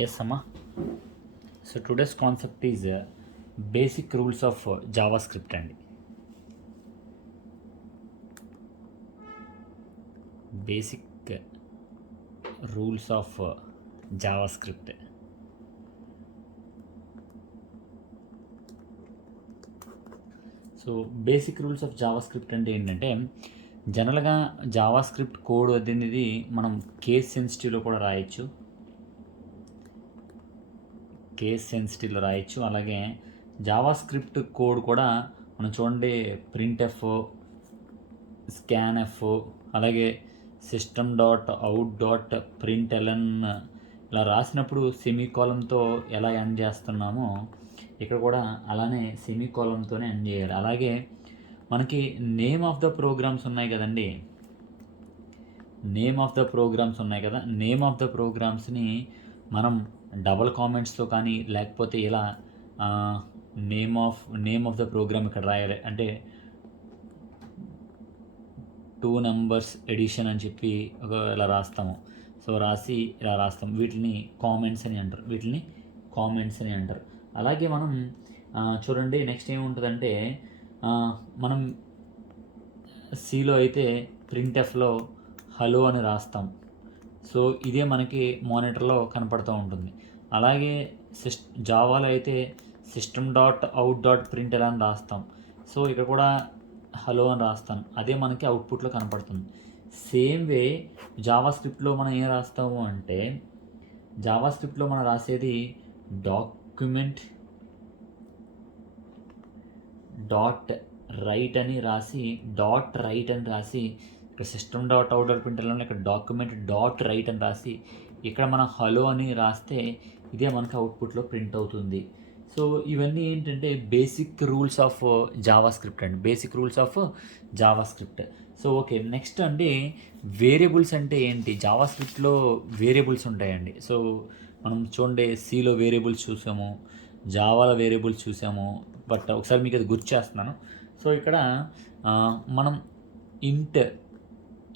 Yes, Amma. So today's concept is basic rules of JavaScript and basic rules of JavaScript. So basic rules of JavaScript అంటే ఏంటంటే జనరల్గా JavaScript code అనేది మనం case సెన్సిటివ్లో కూడా రాయొచ్చు, అలాగే జావాస్క్రిప్ట్ కోడ్ కూడా మనం చూడండి ప్రింట్ఎఫ్, స్కాన్ఎఫ్, అలాగే system dot out dot println ఇలా రాసినప్పుడు సెమీకోలంతో ఎలా ఎండ్ చేస్తున్నామో ఇక్కడ కూడా అలానే సెమీకోలంతోనే ఎండ్ చేయాలి. అలాగే మనకి నేమ్ ఆఫ్ ద ప్రోగ్రామ్స్ ఉన్నాయి కదండి, నేమ్ ఆఫ్ ద ప్రోగ్రామ్స్ని మనం డబల్ కామెంట్స్తో కానీ లేకపోతే ఇలా నేమ్ ఆఫ్ ద ప్రోగ్రామ్ ఇక్కడ రాయాలి. అంటే 2 numbers ఎడిషన్ అని చెప్పి ఇలా రాస్తాము. సో రాసి ఇలా రాస్తాం. వీటిని కామెంట్స్ అని అంటారు. అలాగే మనం చూడండి నెక్స్ట్ ఏముంటుందంటే మనం సిలో అయితే ప్రింట్ఎఫ్లో హలో అని రాస్తాం. సో ఇదే మనకి మానిటర్లో కనపడుతూ ఉంటుంది. అలాగే జావాలో అయితే సిస్టమ్ డాట్ అవుట్ డాట్ ప్రింట్ఎల్ అని రాస్తాం. సో ఇక్కడ కూడా హలో అని రాస్తాను, అదే మనకి అవుట్పుట్లో కనపడుతుంది. సేమ్ వే జావాస్క్రిప్ట్లో మనం ఏం రాస్తాము అంటే జావాస్క్రిప్ట్లో మనం రాసేది డాక్యుమెంట్ డాట్ రైట్ అని రాసి ఇక్కడ సిస్టమ్ డాట్ అవుట్ డాట్ ప్రింట్ఎల్ ఇక్కడ డాక్యుమెంట్ డాట్ రైట్ అని రాసి ఇక్కడ మనం హలో అని రాస్తే ఇదే మనకి అవుట్పుట్లో ప్రింట్ అవుతుంది. సో ఇవన్నీ ఏంటంటే basic rules of JavaScript. So okay, next అంటే వేరియబుల్స్ అంటే ఏంటి? జావాస్క్రిప్ట్లో వేరియబుల్స్ ఉంటాయండి. సో మనం చూడండి సిలో వేరియబుల్స్ చూసాము, జావాలో వేరియబుల్స్ చూసాము. బట్ ఒకసారి మీకు అది గుర్తు చేస్తున్నాను. సో ఇక్కడ మనం ఇంట్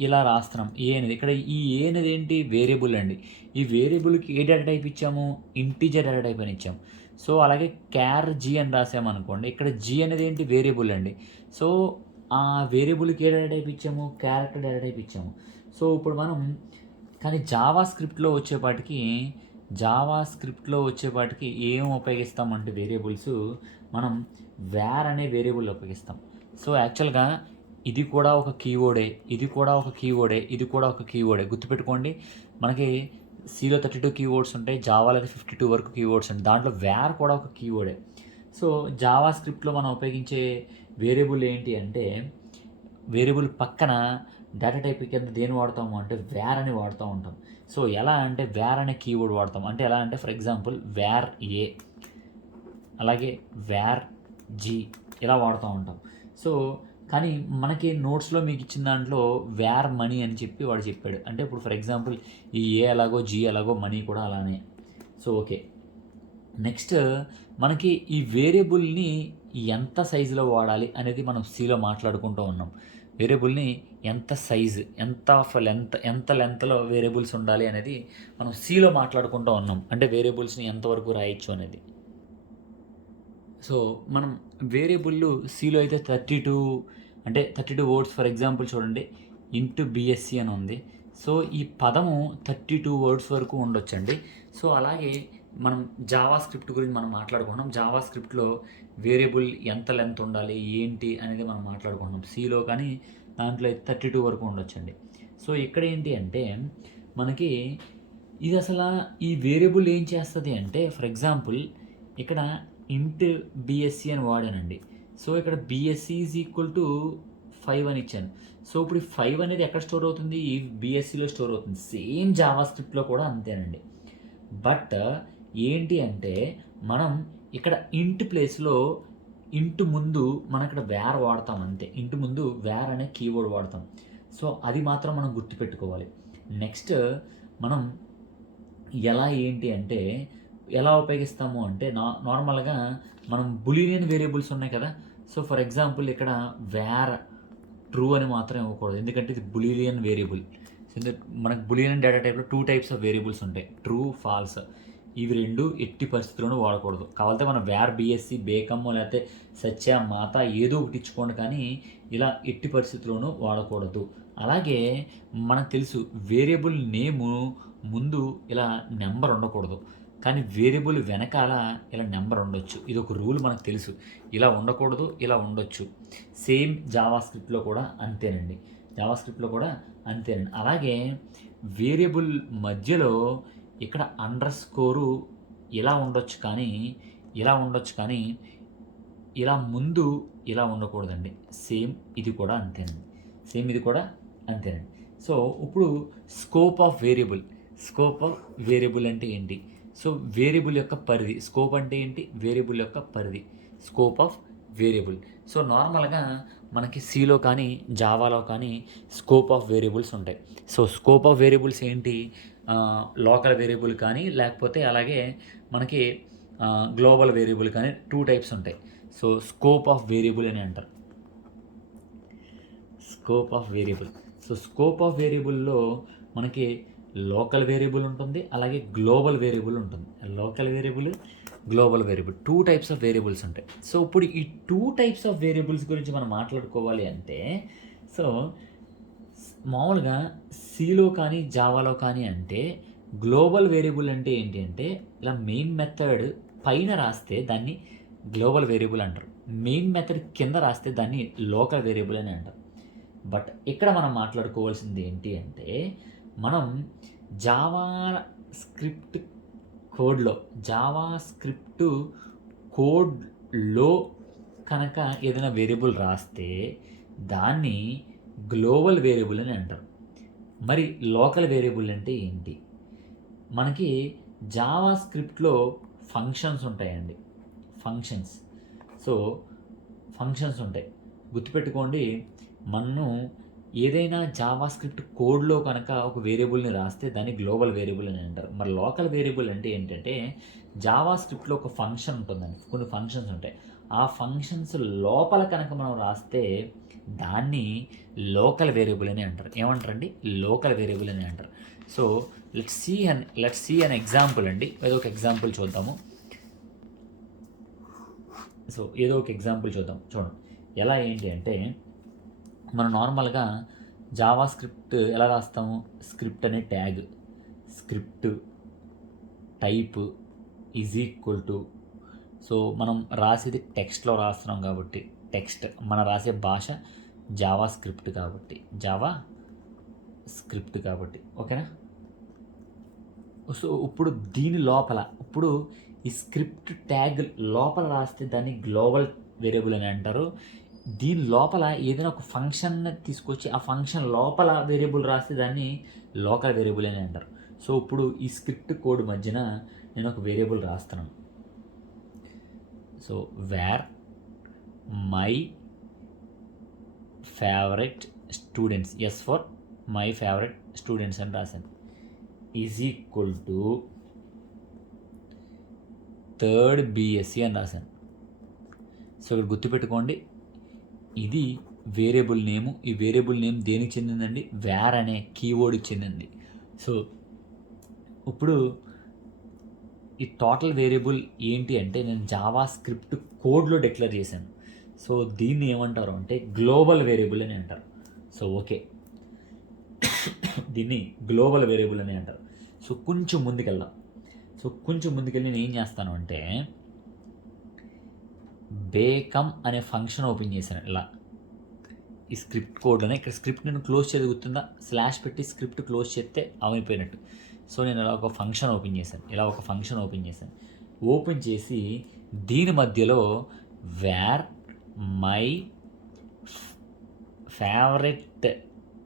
ఇలా రాస్తున్నాం ఏ అనేది. ఇక్కడ ఈ ఏ అనేది ఏంటి? వేరియబుల్ అండి. ఈ వేరియబుల్కి ఏ డేటా టైప్ ఇచ్చాము? ఇంటీజర్ డేటా టైప్ అని ఇచ్చాము. సో అలాగే క్యార్ జీ అని రాసామనుకోండి, ఇక్కడ జీ అనేది ఏంటి? వేరియబుల్ అండి. సో ఆ వేరియబుల్కి ఏ డేటా టైప్ ఇచ్చాము? క్యారెక్టర్ డేటా టైప్ ఇచ్చాము. సో ఇప్పుడు మనం కానీ జావాస్క్రిప్ట్లో వచ్చేపాటికి ఏం ఉపయోగిస్తామంటే వేరియబుల్స్ మనం వేర్ అనే వేరియబుల్ ఉపయోగిస్తాం. సో యాక్చువల్గా ఇది కూడా ఒక కీవర్డే. గుర్తుపెట్టుకోండి, మనకి సిలో 32 కీవర్డ్స్ ఉంటాయి, జావాలో 52 వరకు కీవర్డ్స్ ఉంటాయి. దాంట్లో వేర్ కూడా ఒక కీవర్డే. సో జావాస్క్రిప్ట్లో మనం ఉపయోగించే వేరియబుల్ ఏంటి అంటే వేరియబుల్ పక్కన డేటా టైప్ కింద దేని వాడతాము అంటే వేర్ అని వాడుతూ ఉంటాం. సో ఎలా అంటే వేర్ అనే కీవర్డ్ వాడతాం. అంటే ఎలా అంటే ఫర్ ఎగ్జాంపుల్ వేర్ ఏ, అలాగే వేర్ జీ ఇలా వాడుతూ ఉంటాం. సో కానీ మనకి నోట్స్లో మీకు ఇచ్చిన దాంట్లో వేర్ మనీ అని చెప్పి వాడు చెప్పాడు. అంటే ఇప్పుడు ఫర్ ఎగ్జాంపుల్ ఈ ఏ ఎలాగో జీ ఎలాగో మనీ కూడా అలానే. సో ఓకే, నెక్స్ట్ మనకి ఈ వేరియబుల్ని ఎంత సైజులో వాడాలి అనేది మనం సిలో మాట్లాడుకుంటూ ఉన్నాం. వేరియబుల్ని ఎంత సైజు, ఎంత లెంత్లో వేరియబుల్స్ ఉండాలి అనేది మనం సిలో మాట్లాడుకుంటూ ఉన్నాం. అంటే వేరియబుల్స్ని ఎంతవరకు రాయొచ్చు అనేది. సో మనం వేరియబుల్ సిలో అయితే 32 వర్డ్స్ ఫర్ ఎగ్జాంపుల్ చూడండి, ఇంటూ బిఎస్సి అని ఉంది. సో ఈ పదము 32 వర్డ్స్ వరకు ఉండొచ్చండి. సో అలాగే మనం జావాస్క్రిప్ట్ గురించి మనం మాట్లాడుకున్నాం. జావాస్క్రిప్ట్లో వేరియబుల్ ఎంత లెంత్ ఉండాలి ఏంటి అనేది మనం మాట్లాడుకున్నాం. సిలో కానీ దాంట్లో 32 వరకు ఉండొచ్చండి. సో ఇక్కడ ఏంటి అంటే మనకి ఇది అసలు ఈ వేరియబుల్ ఏం చేస్తుంది అంటే ఫర్ ఎగ్జాంపుల్ ఇక్కడ ఇంట్ బిఎస్సి అని వాడానండి. సో ఇక్కడ బిఎస్సి ఈజ్ ఈక్వల్ టు 5 అని ఇచ్చాను. సో ఇప్పుడు ఈ 5 అనేది ఎక్కడ స్టోర్ అవుతుంది? ఈ బిఎస్సిలో స్టోర్ అవుతుంది. సేమ్ జావాస్క్రిప్ట్లో కూడా అంతేనండి. బట్ ఏంటి అంటే మనం ఇక్కడ ఇంట్ ప్లేస్లో ఇంట్ ముందు మనం ఇక్కడ వేర్ వాడతాం అంతే. ఇంట్ ముందు వేర్ అనే కీవర్డ్ వాడతాం. సో అది మాత్రం మనం గుర్తుపెట్టుకోవాలి. నెక్స్ట్ మనం ఎలా ఉపయోగిస్తాము అంటే నార్మల్గా మనం బులియన్ వేరియబుల్స్ ఉన్నాయి కదా. సో ఫర్ ఎగ్జాంపుల్ ఇక్కడ వేర్ ట్రూ అని మాత్రం ఇవ్వకూడదు, ఎందుకంటే ఇది బులియన్ వేరియబుల్. సో మనకు బులియన్ డేటా టైప్లో 2 types ఆఫ్ వేరియబుల్స్ ఉంటాయి, ట్రూ ఫాల్స్. ఇవి రెండు ఎట్టి పరిస్థితుల్లోనూ వాడకూడదు. కావాలంటే మనం వేర్ బీఎస్సీ బేకమ్ లేకపోతే సత్య మాత ఏదో ఒకటి ఇచ్చుకోండి, కానీ ఇలా ఎట్టి పరిస్థితుల్లోనూ వాడకూడదు. అలాగే మనకు తెలుసు వేరియబుల్ నేము ముందు ఇలా నెంబర్ ఉండకూడదు, కానీ వేరియబుల్ వెనకాల ఇలా నెంబర్ ఉండొచ్చు. ఇది ఒక రూల్ మనకు తెలుసు. ఇలా ఉండకూడదు, ఇలా ఉండొచ్చు. సేమ్ జావా స్క్రిప్ట్లో కూడా అంతేనండి. అలాగే వేరియబుల్ మధ్యలో ఇక్కడ అండర్ స్కోరు ఇలా ఉండొచ్చు, కానీ ఇలా ముందు ఇలా ఉండకూడదండి. సేమ్ ఇది కూడా అంతేనండి. సో ఇప్పుడు స్కోప్ ఆఫ్ వేరియబుల్ అంటే ఏంటి? సో వేరియబుల్ యొక్క పరిధి. స్కోప్ అంటే ఏంటి? వేరియబుల్ యొక్క పరిధి. Scope of variable. సో నార్మల్గా మనకి సిలో కానీ జావాలో కానీ స్కోప్ ఆఫ్ వేరియబుల్స్ ఉంటాయి. సో స్కోప్ ఆఫ్ వేరియబుల్స్ ఏంటి? లోకల్ వేరియబుల్ కానీ లేకపోతే అలాగే మనకి గ్లోబల్ వేరియబుల్ కానీ 2 టైప్స్ ఉంటాయి. సో స్కోప్ ఆఫ్ వేరియబుల్ అని అంటారు. స్కోప్ ఆఫ్ వేరియబుల్లో మనకి లోకల్ వేరియబుల్ ఉంటుంది, అలాగే గ్లోబల్ వేరియబుల్ ఉంటుంది. Global variable 2 types of variables ఉంటాయి. సో ఇప్పుడు ఈ 2 టైప్స్ ఆఫ్ వేరియబుల్స్ గురించి మనం మాట్లాడుకోవాలి అంటే, సో మామూలుగా సిలో కానీ జావాలో కానీ అంటే గ్లోబల్ వేరియబుల్ అంటే ఏంటి అంటే, ఇలా మెయిన్ మెథడ్ పైన రాస్తే దాన్ని గ్లోబల్ వేరియబుల్ అంటారు. మెయిన్ మెథడ్ కింద రాస్తే దాన్ని లోకల్ వేరియబుల్ అని అంటారు. బట్ ఇక్కడ మనం మాట్లాడుకోవాల్సింది ఏంటి అంటే, మనం జావా స్క్రిప్ట్ కోడ్లో కనుక ఏదైనా వేరియబుల్ రాస్తే దాన్ని గ్లోబల్ వేరియబుల్ అని అంటారు. మరి లోకల్ వేరియబుల్ అంటే ఏంటి? మనకి జావా స్క్రిప్ట్లో ఫంక్షన్స్ ఉంటాయండి. ఫంక్షన్స్ ఉంటాయి. గుర్తుపెట్టుకోండి, మనం ఏదైనా జావా స్క్రిప్ట్ కోడ్లో కనుక ఒక వేరియబుల్ని రాస్తే దాన్ని గ్లోబల్ వేరియబుల్ అని అంటారు. మరి లోకల్ వేరియబుల్ అంటే ఏంటంటే, జావా స్క్రిప్ట్లో ఒక ఫంక్షన్ ఉంటుందండి, కొన్ని ఫంక్షన్స్ ఉంటాయి. ఆ ఫంక్షన్స్ లోపల కనుక మనం రాస్తే దాన్ని లోకల్ వేరియబుల్ అని అంటారు. ఏమంటారండి? లోకల్ వేరియబుల్ అని అంటారు. So let's see an example అండి. ఏదో ఒక ఎగ్జాంపుల్ చూద్దాము. చూడండి ఎలా ఏంటి అంటే, మనం నార్మల్గా జావా స్క్రిప్ట్ ఎలా రాస్తాము? స్క్రిప్ట్ అనే tag, script type is equal to, so మనం రాసేది టెక్స్ట్లో రాస్తున్నాం కాబట్టి టెక్స్ట్, మనం రాసే భాష జావా స్క్రిప్ట్ కాబట్టి ఓకేనా? సో ఇప్పుడు దీని లోపల, ఈ స్క్రిప్ట్ ట్యాగ్ లోపల రాస్తే దాన్ని గ్లోబల్ వేరియబుల్ అని అంటారు. దీని లోపల ఏదైనా ఒక ఫంక్షన్ తీసుకొచ్చి ఆ ఫంక్షన్ లోపల వేరియబుల్ రాస్తే దాన్ని లోకల్ వేరియబుల్ అని అంటారు. సో ఇప్పుడు ఈ స్క్రిప్ట్ కోడ్ మధ్యన నేను ఒక వేరియబుల్ రాస్తున్నాను. So where my favourite students, yes for my favourite students అని రాశాను, is equal to third BSc అని రాశాను. సో ఇక్కడ గుర్తుపెట్టుకోండి, ఇది వేరియబుల్ నేము. ఈ వేరియబుల్ నేమ్ దేనికి చెందిందండి? వేర్ అనే కీవర్డ్కి చెందింది. సో ఇప్పుడు ఈ టోటల్ వేరియబుల్ ఏంటి అంటే, నేను జావా స్క్రిప్ట్ కోడ్లో డిక్లేర్ చేశాను. సో దీన్ని ఏమంటారు అంటే గ్లోబల్ వేరియబుల్ అని అంటారు. సో ఓకే, దీన్ని గ్లోబల్ వేరియబుల్ అని అంటారు. సో కొంచెం ముందుకెళ్దాం. నేను ఏం చేస్తాను అంటే, బేకమ్ అనే ఫంక్షన్ ఓపెన్ చేశాను. ఇలా ఈ స్క్రిప్ట్ కోడ్లోనే, ఇక్కడ స్క్రిప్ట్ నేను క్లోజ్ చేసి గుర్తుందా? స్లాష్ పెట్టి స్క్రిప్ట్ క్లోజ్ చేస్తే అయిపోయినట్టు. సో నేను ఇలా ఒక ఫంక్షన్ ఓపెన్ చేశాను. ఓపెన్ చేసి దీని మధ్యలో వేర్ మై ఫేవరెట్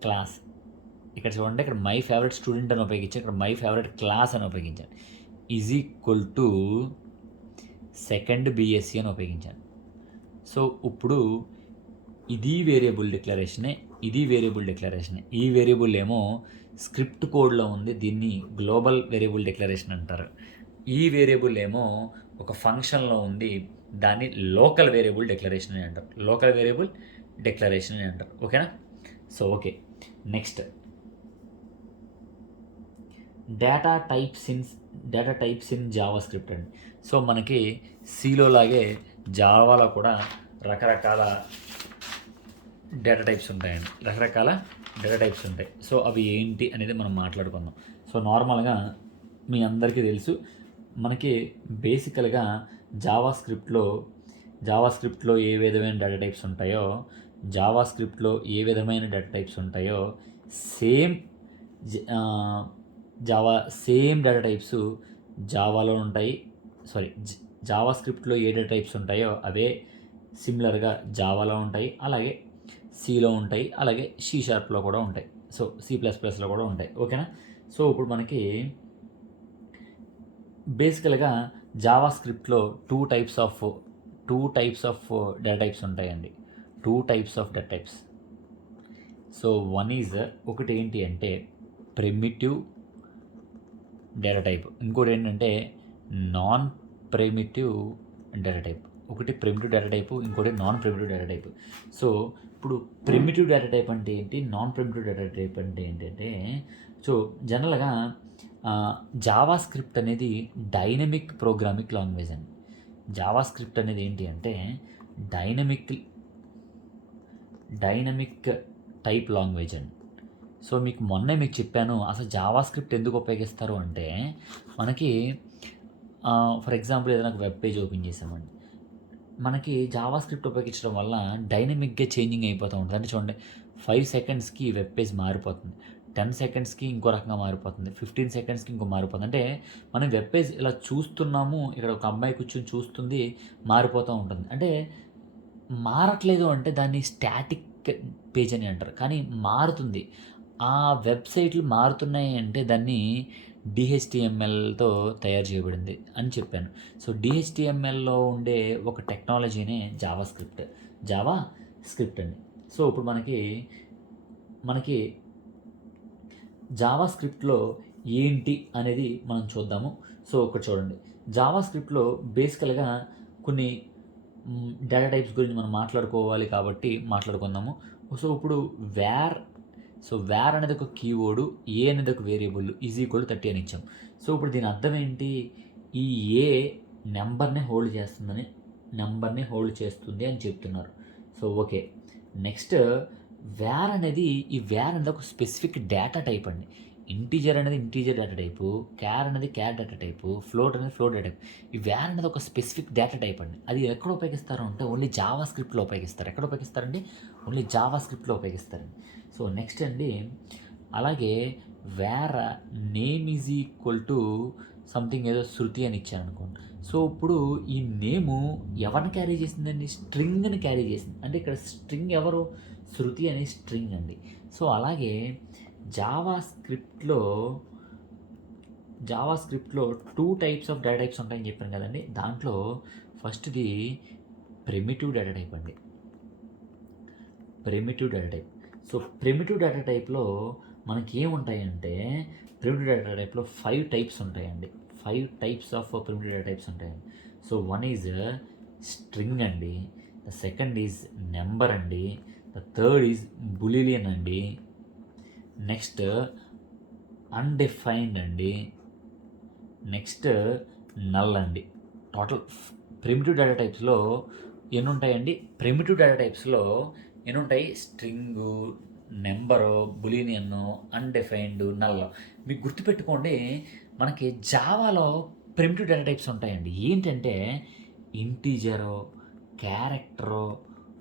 క్లాస్, ఇక్కడ చూడండి, ఇక్కడ మై ఫేవరెట్ స్టూడెంట్ అని ఉపయోగించాను, ఇక్కడ మై ఫేవరెట్ క్లాస్ అని ఉపయోగించాను, is equal to second BSc అని ఉపయోగించాను. సో ఇప్పుడు ఇది వేరియబుల్ డిక్లరేషనే. ఈ వేరియబుల్ ఏమో స్క్రిప్ట్ కోడ్లో ఉంది, దీన్ని గ్లోబల్ వేరియబుల్ డిక్లరేషన్ అంటారు. ఈ వేరియబుల్ ఏమో ఒక ఫంక్షన్లో ఉంది, దాన్ని లోకల్ వేరియబుల్ డిక్లరేషన్ అని అంటారు. ఓకేనా? So okay, next data types in data types in Java script అండి. సో మనకి సిలో లాగే జావాలో కూడా రకరకాల డేటా టైప్స్ ఉంటాయండి. రకరకాల డేటా టైప్స్ ఉంటాయి. సో అవి ఏంటి అనేది మనం మాట్లాడుకుందాం. సో నార్మల్గా మీ అందరికీ తెలుసు, మనకి బేసికల్గా జావా స్క్రిప్ట్లో ఏ విధమైన డేటా టైప్స్ ఉంటాయో, జావా స్క్రిప్ట్లో ఏ విధమైన డేటా టైప్స్ ఉంటాయో సేమ్ సేమ్ డేటా టైప్స్ జావాలో ఉంటాయి. జావా స్క్రిప్ట్లో ఏ డేటా టైప్స్ ఉంటాయో అవే సిమిలర్గా జావాలో ఉంటాయి, అలాగే సిలో ఉంటాయి, అలాగే C#లో కూడా ఉంటాయి. సో C++లో కూడా ఉంటాయి. ఓకేనా? సో ఇప్పుడు మనకి బేసికల్గా జావా స్క్రిప్ట్లో two types of data types ఉంటాయండి. 2 types of data types. So ఒకటి ఏంటి అంటే ప్రిమిటివ్ డేటా టైప్, ఇంకోటి ఏంటంటే నాన్ ప్రిమిటివ్ డేటా టైప్. ఒకటి ప్రిమిటివ్ డేటా టైపు, ఇంకోటి non primitive data type. So ఇప్పుడు ప్రిమిటివ్ డేటా టైప్ అంటే ఏంటి, నాన్ ప్రిమిటివ్ డేటా టైప్ అంటే ఏంటంటే, సో జనరల్గా జావా స్క్రిప్ట్ అనేది డైనమిక్ ప్రోగ్రామింగ్ లాంగ్వేజ్ అండి. జావా స్క్రిప్ట్ అనేది ఏంటి అంటే డైనమిక్ టైప్ లాంగ్వేజ్ అండి. సో మీకు చెప్పాను అసలు జావా స్క్రిప్ట్ ఎందుకు ఉపయోగిస్తారు అంటే, మనకి ఫర్ ఎగ్జాంపుల్ ఏదైనా ఒక వెబ్ పేజ్ ఓపెన్ చేసామండి, మనకి జావా స్క్రిప్ట్ ఉపయోగించడం వల్ల డైనమిక్గా చేంజింగ్ అయిపోతూ ఉంటుంది. అంటే చూడండి, 5 సెకండ్స్కి వెబ్ పేజ్ మారిపోతుంది, 10 సెకండ్స్కి ఇంకో రకంగా మారిపోతుంది, 15 సెకండ్స్కి ఇంకో మారిపోతుంది. అంటే మనం వెబ్ పేజ్ ఇలా చూస్తున్నాము, ఇక్కడ ఒక అమ్మాయి కూర్చొని చూస్తుంది, మారిపోతూ ఉంటుంది. అంటే మారట్లేదు అంటే దాన్ని స్టాటిక్ పేజ్ అని అంటారు, కానీ మారుతుంది. ఆ వెబ్సైట్లు మారుతున్నాయి అంటే దాన్ని డిహెచ్టిఎంఎల్తో తయారు చేయబడింది అని చెప్పాను. సో డిహెచ్టిఎంఎల్లో ఉండే ఒక టెక్నాలజీనే జావా స్క్రిప్ట్ అండి. సో ఇప్పుడు మనకి జావా స్క్రిప్ట్లో ఏంటి అనేది మనం చూద్దాము. సో ఒకటి చూడండి, జావా స్క్రిప్ట్లో బేసికల్గా కొన్ని డేటా టైప్స్ గురించి మనం మాట్లాడుకోవాలి కాబట్టి మాట్లాడుకుందాము. సో ఇప్పుడు వేర్ అనేది ఒక కీవర్డ్, ఏ అనేది ఒక వేరియబుల్, =30 అని ఇచ్చాం. సో ఇప్పుడు దీని అర్థం ఏంటి, ఈ ఏ నెంబర్ని హోల్డ్ చేస్తుంది అని చెప్తున్నారు. సో ఓకే, నెక్స్ట్ వేర్ అనేది ఒక స్పెసిఫిక్ డేటా టైప్ అండి. ఇంటీజర్ అనేది ఇంటీజర్ డేటా టైపు, క్యార్ అనేది క్యార్ డేటా టైపు, ఫ్లోట్ అనేది ఫ్లోట్ డేటా టైప్. ఈ వేర్ అనేది ఒక స్పెసిఫిక్ డేటా టైప్ అండి. అది ఎక్కడ ఉపయోగిస్తారు అంటే ఓన్లీ జావా స్క్రిప్ట్లో ఉపయోగిస్తారు. ఎక్కడ ఉపయోగిస్తారండి? ఓన్లీ జావా స్క్రిప్ట్లో ఉపయోగిస్తారండి. సో నెక్స్ట్ అండి, అలాగే వేర్ నేమ్ సంథింగ్ ఏదో శృతి అని ఇచ్చాను అనుకోండి. సో ఇప్పుడు ఈ నేము ఎవరిని క్యారీ చేసిందండి? స్ట్రింగ్ని క్యారీ చేసింది. అంటే ఇక్కడ స్ట్రింగ్ ఎవరు? శృతి అనే స్ట్రింగ్ అండి. సో అలాగే జావా స్క్రిప్ట్లో 2 టైప్స్ ఆఫ్ డేటా టైప్స్ ఉంటాయని చెప్పాను కదండి. దాంట్లో ఫస్ట్ది ప్రిమిటివ్ డేటా టైప్ అండి. సో ప్రిమిటివ్ డేటా టైప్లో మనకి ఏముంటాయంటే, ప్రిమిటివ్ డేటా టైప్లో 5 టైప్స్ ఉంటాయండి. 5 types of primitive data types ఉంటాయండి. సో వన్ ఈజ్ స్ట్రింగ్ అండి, ద సెకండ్ ఈజ్ నెంబర్ అండి, ద థర్డ్ ఈజ్ బులియన్ అండి, నెక్స్ట్ అన్డిఫైన్డ్ అండి, నెక్స్ట్ నల్ అండి. టోటల్ ప్రిమిటివ్ డేటా టైప్స్లో ఎన్ని ఉంటాయండి? String, number, bullion, undefined, null. మీకు గుర్తుపెట్టుకోండి, మనకి జావాలో ప్రిమిటివ్ డేటా టైప్స్ ఉంటాయండి. ఏంటంటే ఇంటీజరు, క్యారెక్టరు,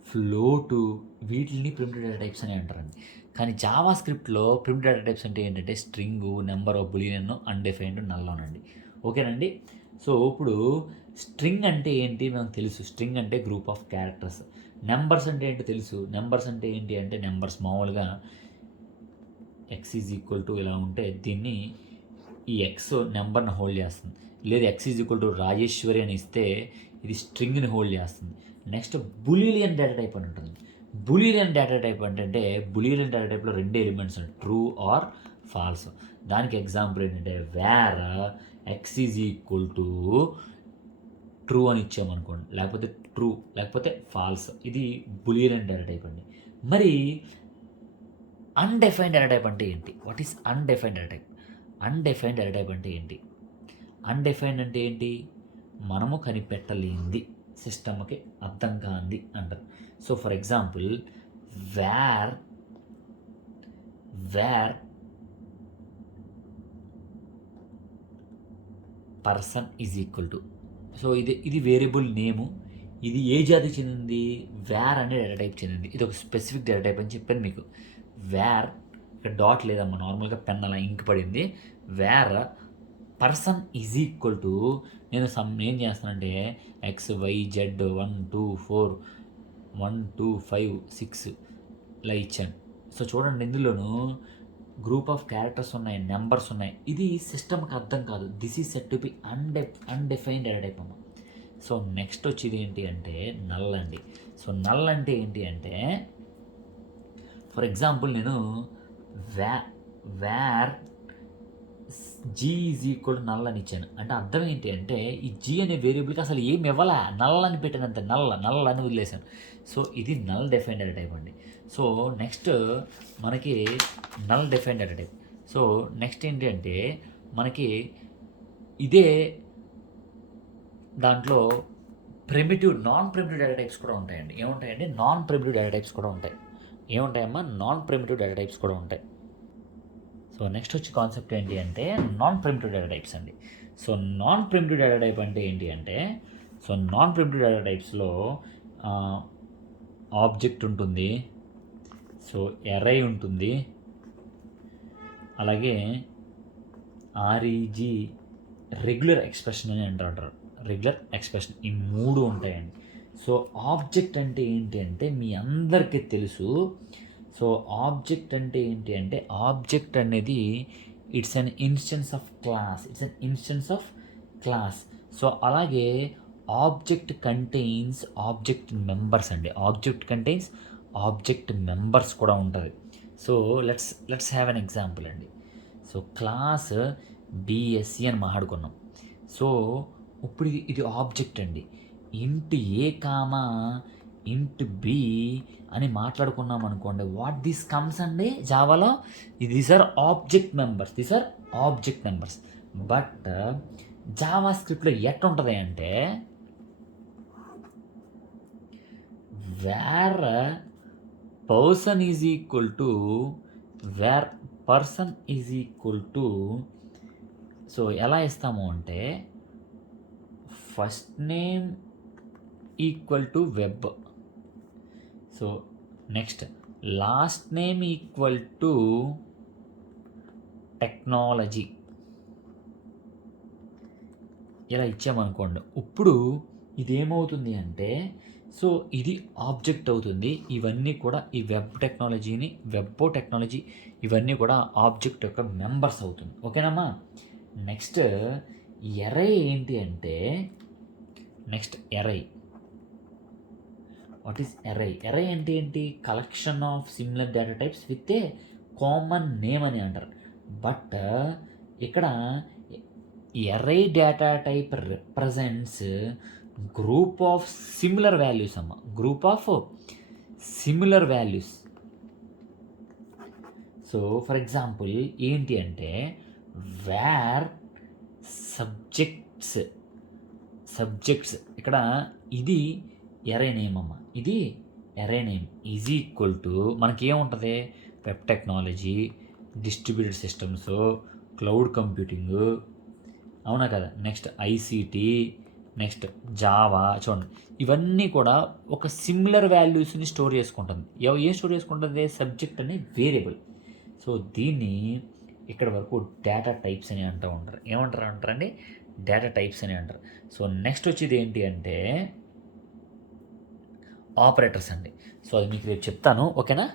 ఫ్లోటు, వీటిని ప్రిమిటివ్ డేటా టైప్స్ అని అంటారండి. కానీ జావా స్క్రిప్ట్లో ప్రిమిటివ్ డేటా టైప్స్ అంటే ఏంటంటే string, number, bullion, undefined, null అనండి. ఓకేనండి. సో ఇప్పుడు స్ట్రింగ్ అంటే ఏంటి మనకు తెలుసు. స్ట్రింగ్ అంటే గ్రూప్ ఆఫ్ క్యారెక్టర్స్. నెంబర్స్ అంటే ఏంటో తెలుసు. నెంబర్స్ అంటే ఏంటి అంటే నెంబర్స్ మామూలుగా x = ఇలా ఉంటే దీన్ని ఈ ఎక్స్ నెంబర్ని హోల్డ్ చేస్తుంది. లేదు x రాజేశ్వరి అని ఇస్తే ఇది స్ట్రింగ్ని హోల్డ్ చేస్తుంది. నెక్స్ట్ బులియన్ డేటా టైప్ అని ఉంటుంది. బులియన్ డేటా టైప్ అంటే బులియన్ డేటా టైప్లో 2 ఎలిమెంట్స్ ఉంటాయి, ట్రూ ఆర్ ఫాల్స్. దానికి ఎగ్జాంపుల్ ఏంటంటే వేర్ x ట్రూ అని ఇచ్చామనుకోండి, లేకపోతే ట్రూ లేకపోతే ఫాల్స్. ఇది బులియన్ డేటా టైప్ అండి. మరి అన్డిఫైన్డ్ డేటా టైప్ అంటే ఏంటి? What is undefined data type? Undefined data type అంటే ఏంటి? అన్డిఫైన్డ్ అంటే ఏంటి, మనము కనిపెట్టలేంది, సిస్టమ్కి అర్థం కాంది అంటారు. So for example wear person is equal to, so ఇది వేరియబుల్ నేము, ఇది ఏ జాతికి చెందింది, వేర్ అనే డేటా టైప్ చెందింది. ఇది ఒక స్పెసిఫిక్ డేటా టైప్ అని చెప్పాను మీకు. వేర్, ఇక్కడ డాట్ లేదమ్మా, నార్మల్గా పెన్ అలా ఇంక్ పడింది. Where person is equal to, నేను ఏం చేస్తానంటే XYZ 1 2 4 1 2 5 6 ఇలా ఇచ్చాను. సో చూడండి, ఇందులోను గ్రూప్ ఆఫ్ క్యారెక్టర్స్ ఉన్నాయి, నెంబర్స్ ఉన్నాయి. ఇది సిస్టమ్కి అర్థం కాదు. This is set to be undefined data type అమ్మ. సో నెక్స్ట్ వచ్చేది ఏంటి అంటే నల్ అండి. సో నల్ అంటే ఏంటి అంటే, ఫర్ ఎగ్జాంపుల్ నేను where G is equal null అని ఇచ్చాను. అంటే అర్థం ఏంటి అంటే, ఈ G అనే వేరియబుల్కి అసలు ఏమి ఇవ్వాలా, నల్ అని పెట్టినంత నల్ అని వదిలేసాను. సో ఇది నల్ డిఫైన్డ్ డేటా టైప్ అండి. సో నెక్స్ట్ మనకి null defined data type. So next ఏంటి అంటే మనకి ఇదే దాంట్లో నాన్ ప్రిమిటివ్ డేటా టైప్స్ కూడా ఉంటాయండి. ఏముంటాయండి, నాన్ ప్రిమిటివ్ డేటా టైప్స్ కూడా ఉంటాయి. ఏముంటాయమ్మా, నాన్ ప్రిమిటివ్ డేటా టైప్స్ కూడా ఉంటాయి. సో నెక్స్ట్ వచ్చే కాన్సెప్ట్ ఏంటి అంటే నాన్ ప్రిమిటివ్ డేటా టైప్స్ అండి. So non primitive data type అంటే ఏంటి అంటే, సో నాన్ ప్రిమిటివ్ డేటా టైప్స్లో ఆబ్జెక్ట్ ఉంటుంది, సో ఎర్రై ఉంటుంది, అలాగే ఆర్ఈజీ రెగ్యులర్ ఎక్స్ప్రెషన్ అని అంటారు. రెగ్యులర్ ఎక్స్ప్రెషన్, ఈ మూడు ఉంటాయండి. సో ఆబ్జెక్ట్ అంటే ఏంటి అంటే మీ అందరికీ తెలుసు. సో ఆబ్జెక్ట్ అంటే ఏంటి అంటే, ఆబ్జెక్ట్ అనేది it's an instance of class. So అలాగే ఆబ్జెక్ట్ కంటైన్స్ ఆబ్జెక్ట్ మెంబర్స్ అండి. ఆబ్జెక్ట్ కంటైన్స్ ఆబ్జెక్ట్ మెంబర్స్ కూడా ఉంటుంది. So let's have an example అండి. సో క్లాస్ BSc అని మాట్లాడుకున్నాం. సో ఇప్పుడు ఇది ఆబ్జెక్ట్ అండి. ఇంట్ ఏ కామా ఇంట్ బి అని మాట్లాడుకున్నాం అనుకోండి. వాట్ దిస్ కమ్స్ అండి జావాలో, these are object members. But జావా స్క్రిప్ట్లో ఎట్లుంటుంది అంటే, where person is equal to so ఎలా ఇస్తాము అంటే, first name equal to web, so next last name equal to technology, ఇలా ఇచ్చామనుకోండి. ఇప్పుడు ఇదేమవుతుంది అంటే, సో ఇది ఆబ్జెక్ట్ అవుతుంది. ఇవన్నీ కూడా ఈ వెబ్ టెక్నాలజీ ఇవన్నీ కూడా ఆబ్జెక్ట్ యొక్క మెంబర్స్ అవుతుంది. ఓకేనమ్మా. నెక్స్ట్ ఎర్రై ఏంటి అంటే, వాట్ ఈస్ ఎర్రై అంటే ఏంటి, collection of similar data types with a common name అని అంటారు. బట్ ఇక్కడ array data type represents group of similar values అమ్మ, సో ఫర్ ఎగ్జాంపుల్ ఏంటి అంటే, వేర్ సబ్జెక్ట్స్ ఇక్కడ ఇది ఎర్రై నేమ్ అమ్మ, ఇది ఎర్రై నేమ్ ఈజ్ ఈక్వల్ టు మనకి ఏముంటుంది, web technology, distributed systems, cloud computing, అవునా కదా. Next ICT, next Java. చూడండి, ఇవన్నీ కూడా ఒక సిమిలర్ వాల్యూస్ని స్టోర్ చేసుకుంటుంది. ఏం స్టోర్ చేసుకుంటుంది, సబ్జెక్ట్ అనే వేరియబుల్. సో దీన్ని ఇక్కడ వరకు డేటా టైప్స్ అని అంటారండి, డేటా టైప్స్ అని అంటారు. సో నెక్స్ట్ వచ్చేది ఏంటి అంటే ఆపరేటర్స్ అండి. సో అది మీకు రేపు చెప్తాను, ఓకేనా.